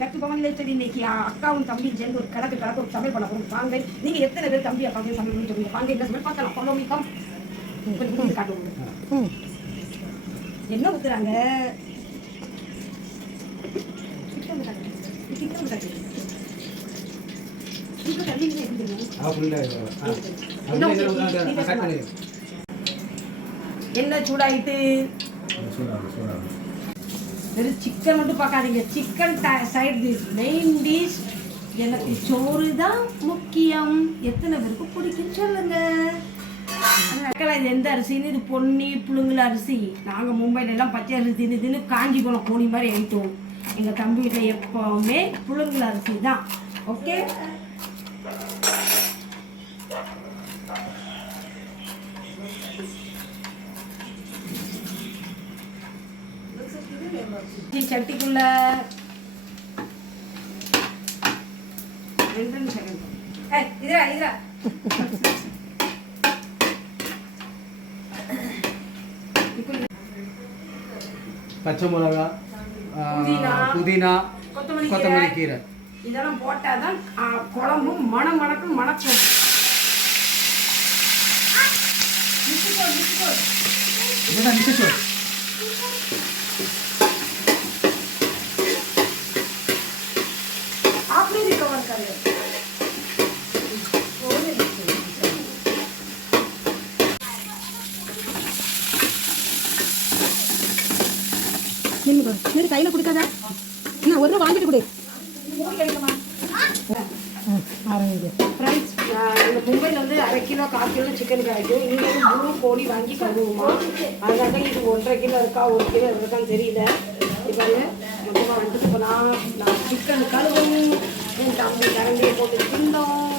Doctor பவனில் சரி இன்னைக்கு அக்காவும் தம்பியும் சேர்ந்து ஒரு கலக்கு ஒரு சமையல் பண்ண போகிறோம். வாங்க நீங்கள் எத்தனை பேர் தம்பி அக்காவும் சமையல் பண்ணி சொல்லுங்க. வாங்க என்ன சமையல் பார்க்கலாம். Follow me come. காட்டுவோம் என்ன ஊற்றுறாங்க. என்ன சூடாயிட்டு வெறும் சிக்கன் மட்டும் பார்க்காதீங்க. Chicken side dish, main dish எனக்கு சோறு தான் முக்கியம். எத்தனை பேருக்கு பிடிக்கும் சொல்லுங்க. இது எந்த அரிசின்னு, இது பொன்னி புழுங்கல் அரிசி. நாங்கள் மும்பையில எல்லாம் பச்சை அரிசி தின்னு காஞ்சி போன கோணி மாதிரி ஆயிட்டோம். எங்கள் தம்பி வீட்டில் எப்பவுமே புழுங்கல் அரிசி தான். ஓகே, சட்டிக்குள்ள 2 செகண்ட் இதா பச்சை மிளகா, புதினா, கொத்தமல்லி கீரை இதெல்லாம் போட்டாதான் குழம்பு மணக்கும். கையில கொடுக்காத, என்ன ஒரு ரூபா வாங்கிட்டு கொடு. ஃப்ரெண்ட்ஸ், எங்கள் மும்பையில் வந்து 1/2 கிலோ 1/4 கிலோ சிக்கன் கிடைக்கும். இங்கே வந்து முழு கோழி வாங்கி கழுவுமா. அதனால தான் இது 1.5 கிலோ இருக்கா 1 கிலோ இருக்கான்னு தெரியல. இப்போ மொத்தமாக வந்துட்டு இப்போ நான் சிக்கன் கழுவும், என் தம்பி கரண்டியை போட்டு தின்னோம்.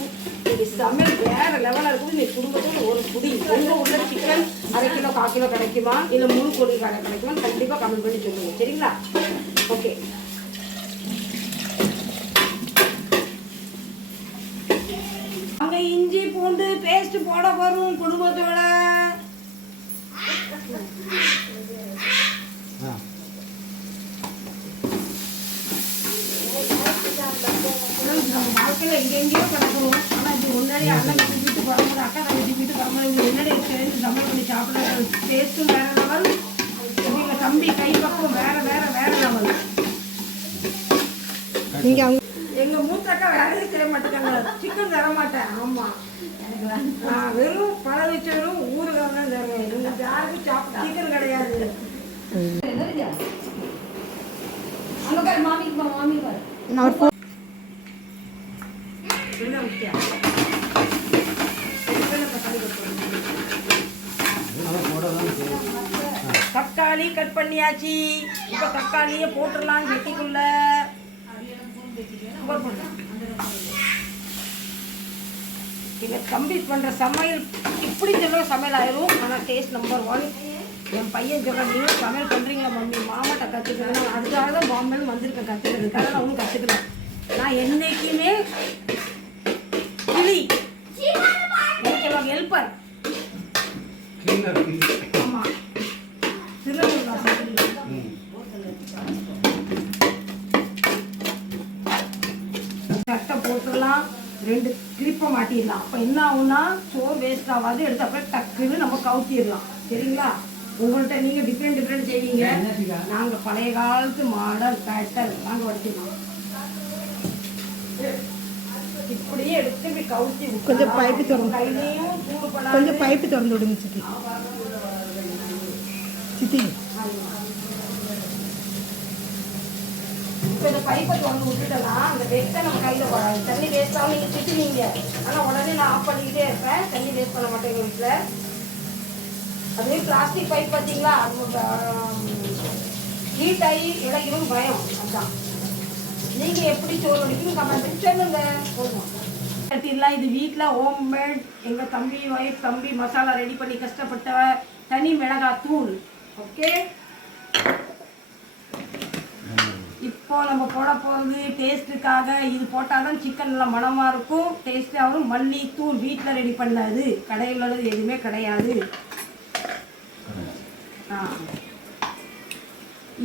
இது சமையல் வேறு லெவலாக இருக்குது. நீ குடும்பத்தில் ஒரு புடி உங்கள் உள்ள சிக்கன் 1/2 கிலோ 1/4 கிலோ கிடைக்குமா, இல்லை முழு கோழி கிடைக்குமா கண்டிப்பாக கமெண்ட் பண்ணி சொல்லுங்கள். சரிங்களா? ஓகே, அங்கே இஞ்சி பூண்டு பேஸ்ட் போட வரும் குடும்பத்தோட. வாழ்க்கையில் எங்கெங்கேயோ கிடக்கும். ஆனால் இது முன்னாடி அண்ணன் வீட்டு வரும்போது அக்கா தங்கச்சி வீட்டு வரும்போது இவங்க முன்னாடி சேர்ந்து சமையல் பண்ணி சாப்பிட டேஸ்ட்டும் வேற லெவல். எங்கள் தம்பி கை பக்கம் வேற லெவல். நீங்கள் அவங்க எங்கள் மூத்தக்கா வேலையே செய்ய மாட்டேங்காங்க. சிக்கன் தர மாட்டேன். ஆமாம், வெறும் பழவச்சரும் ஊறுகாய் தான் தருவேன். எங்களுக்கு யாருக்கும் சிக்கன் கிடையாது. தக்காளி கட் பண்ணியாச்சு. இப்போ தக்காளியை போட்டுடலாம் வெட்டிக்குள்ள. எங்கள் தம்பி பண்ணுற சமையல் இப்படி சொல்ல சமையல் ஆயிரும். ஆனால் டேஸ்ட் நம்பர் 1. என் பையன் சொல்ல நீங்கள் சமையல் பண்ணுறீங்களா மம்மி, மாமாட்ட கற்றுக்கிறேன். அதுக்காக தான் பாம்பேன்னு வந்திருக்கேன் கற்றுக்கிறதுக்காக. நான் ஒன்றும் கற்றுக்கிறேன். நான் என்றைக்குமே கிளி எனக்கு ஹெல்ப்பர். ஆமாம், சட்டை போட்டுடலாம். 2 கிளிப்பை மாட்டிடலாம். அப்போ என்ன ஆகும்னா சோறு வேஸ்ட் ஆகாது. எடுத்து அப்படியே டக்குன்னு நம்ம கவுத்திடலாம். சரிங்களா? உங்கள்கிட்ட நீங்கள் டிஃப்ரெண்ட் செய்வீங்க. நாங்கள் பழைய காலத்து மாடல் பேட்டர் நாங்கள் வச்சுக்கலாம். இப்படியே எடுத்து இப்படி கவுத்தி கொஞ்சம் பைப்பு திறந்து கையிலையும் சூடுபடாது. கொஞ்சம் பைப்பு திறந்து விடுங்க சித்தி. இப்போ இந்த பைப்பை திறந்து விட்டுட்டோம்னா அந்த வேஸ்ட்டை நம்ம கையில் போடாது. தண்ணி வேஸ்ட்டாகவும் நீங்கள் திட்டுவீங்க. ஆனால் உடனே நான் ஆஃப் பண்ணிக்கிட்டே இருப்பேன். தண்ணி வேஸ்ட் பண்ண மாட்டேன் எங்கள் வீட்டில். அதுவே பிளாஸ்டிக் பைப் பார்த்தீங்களா, ஹீட் ஆகி இடைக்கணும் பயம். அதுதான் நீங்கள் எப்படி சோறு வடிக்கணும் கமெண்ட் சொல்லுங்க. போதும் கட்டிடலாம். இது வீட்டில் ஹோம்மேட் எங்கள் தம்பி ஒய்ஃப் தம்பி மசாலா ரெடி பண்ணி கஷ்டப்பட்ட தனி மிளகாய் தூள். ஓகே, இப்போ நம்ம போட போகிறது டேஸ்ட்டுக்காக. இது போட்டால் தான் சிக்கன் நல்லா மணமாக இருக்கும், டேஸ்ட்டாகவும். மல்லி தூள் வீட்டில் ரெடி பண்ணது, கடையில் உள்ளது எதுவுமே கிடையாது.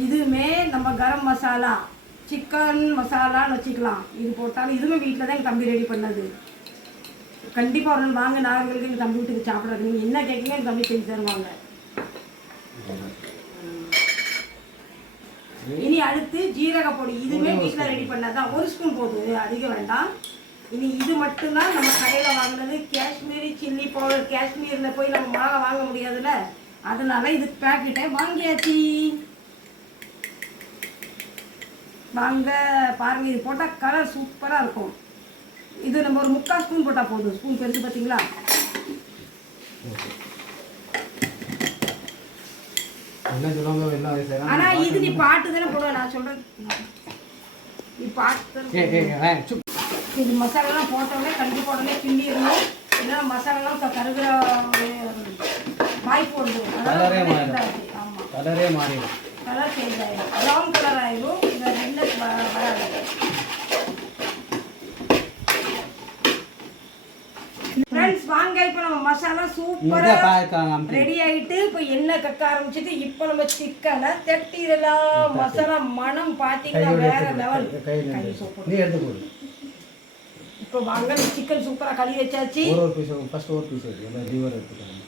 இதுவுமே நம்ம கரம் மசாலா சிக்கன் மசாலான்னு வச்சுக்கலாம். இது போட்டாலும் இதுவுமே வீட்டில் தான் எங்கள் தம்பி ரெடி பண்ணது. கண்டிப்பாக ஒரு நாள் வாங்க நாகர்களுக்கு எங்கள் தம்பி வீட்டுக்கு சாப்பிட்றது. நீங்கள் என்ன கேட்குங்க எங்கள் தம்பி செஞ்சு தருவாங்க. இனி அடுத்து ஜீரக பொடி. இதுவுமே வீட்டில் ரெடி பண்ணதான். 1 ஸ்பூன் போதும், அதிகம் வேண்டாம். இனி இது மட்டும்தான் நம்ம கடையில் வாங்கினது. காஷ்மீரி சில்லி பவுடர், காஷ்மீரில் போய் நம்ம மிளகா வாங்க முடியாதுல்ல, அதனால இது பேக்கெட்டை வாங்கியாச்சு. வாங்க பாருங்கள், இது போட்டால் கலர் சூப்பராக இருக்கும். இது நம்ம ஒரு 3/4 ஸ்பூன் போட்டால் போதும். ஸ்பூன் பெருசு பார்த்தீங்களா? ஆனால் இது நீ பாட்டு தானே போடுவ, நான் சொல்கிறேன். நீ பாட்டு இது மசாலாலாம் போட்டோடனே கண்டிப்பாக உடனே கிண்டிடணும். இல்லைன்னா மசாலாலாம் கருகிற வாய்ப்பு உண்டு. ஆமாம், கலரே மாறிடும். கலர் சேஞ்ச் ஆகிடும், ப்ரௌன் கலர் ஆகிடும். இந்த ரெட்னஸ் வராது. ஃப்ரெண்ட்ஸ் வாங்க, இப்போ நம்ம மசாலா சூப்பராக ரெடி ஆகிட்டு இப்போ எண்ணெய் கக்க ஆரம்பிச்சுட்டு இப்போ நம்ம சிக்கனை தட்டிடலாம். மசாலா மனம் பார்த்தீங்கன்னா வேற லெவல். நீ எடுத்துக்கோ. இப்போ வாங்க, சிக்கன் சூப்பராக கழுவி வச்சாச்சு. ஒரு பீஸ் ஃபர்ஸ்ட் ஒரு பீஸ் எடுத்து லிவர் எடுத்துக்கோங்க.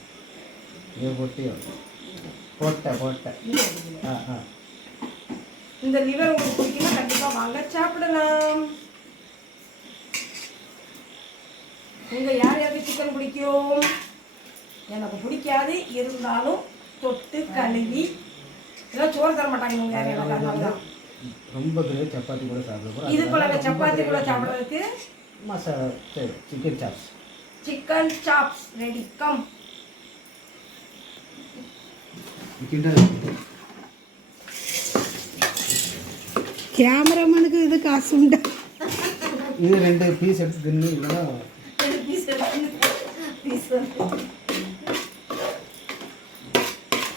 இது போட்ட இந்த லிவர் உங்களுக்கு பிடிக்குன்னா கண்டிப்பாக வாங்க சாப்பிடலாம். உங்கள் யார் யாருக்கு சிக்கன் பிடிக்கும்? எனக்கு பிடிக்காது, இருந்தாலும் தொட்டு கழுவி இதெல்லாம் சோறு தர மாட்டாங்க. நீங்கள் யார் எனக்கு அதனால தான் ரொம்ப கிரேவி சப்பாத்தி கூட சாப்பிடுவோம். இது போல சப்பாத்தி கூட சாப்பிட்றதுக்கு masala chicken chops. Chicken chops ready. கம் கேமராமேனுக்கு இது காசு உண்டா? இது 2 பீஸ் எடுத்து தின்னு. இல்லைன்னா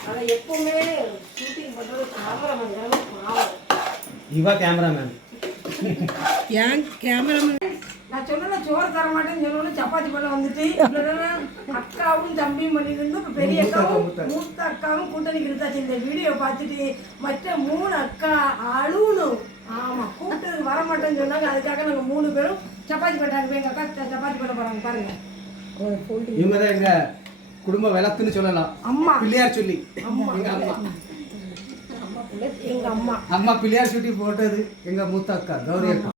ஆனால் எப்பவுமே ஷூட்டிங் பண்ணுறது கேமராமேன் தான் பாவம். இவா கேமராமேன். ஏன் கேமராமேன்? நான் சொன்ன சோறு தர மாட்டேன்னு சொல்லணும். சப்பாத்தி பண்ண வந்துட்டு அக்காவும் தம்பியும் பண்ணிட்டு இருந்து இப்போ பெரிய அக்காவும் மூத்த அக்காவும் கூட்டணி எடுத்தாச்சு. இந்த வீடியோ பார்த்துட்டு மற்ற 3 அக்கா அழுவணும். ஆமாம், கூப்பிட்டு வர மாட்டேன்னு சொன்னாங்க. அதுக்காக நாங்கள் 3 பேரும் சப்பாத்தி பண்ணாங்க. எங்கள் அக்கா சப்பாத்தி பண்ண போகிறாங்க பாருங்க. இவங்க தான் எங்க குடும்ப விளக்குன்னு சொல்லலாம். அம்மா பிள்ளையார் சொல்லி. எங்க அம்மா அம்மா பிள்ளையார் சொல்லி போட்டது எங்க மூத்த அக்கா கௌரி அக்கா.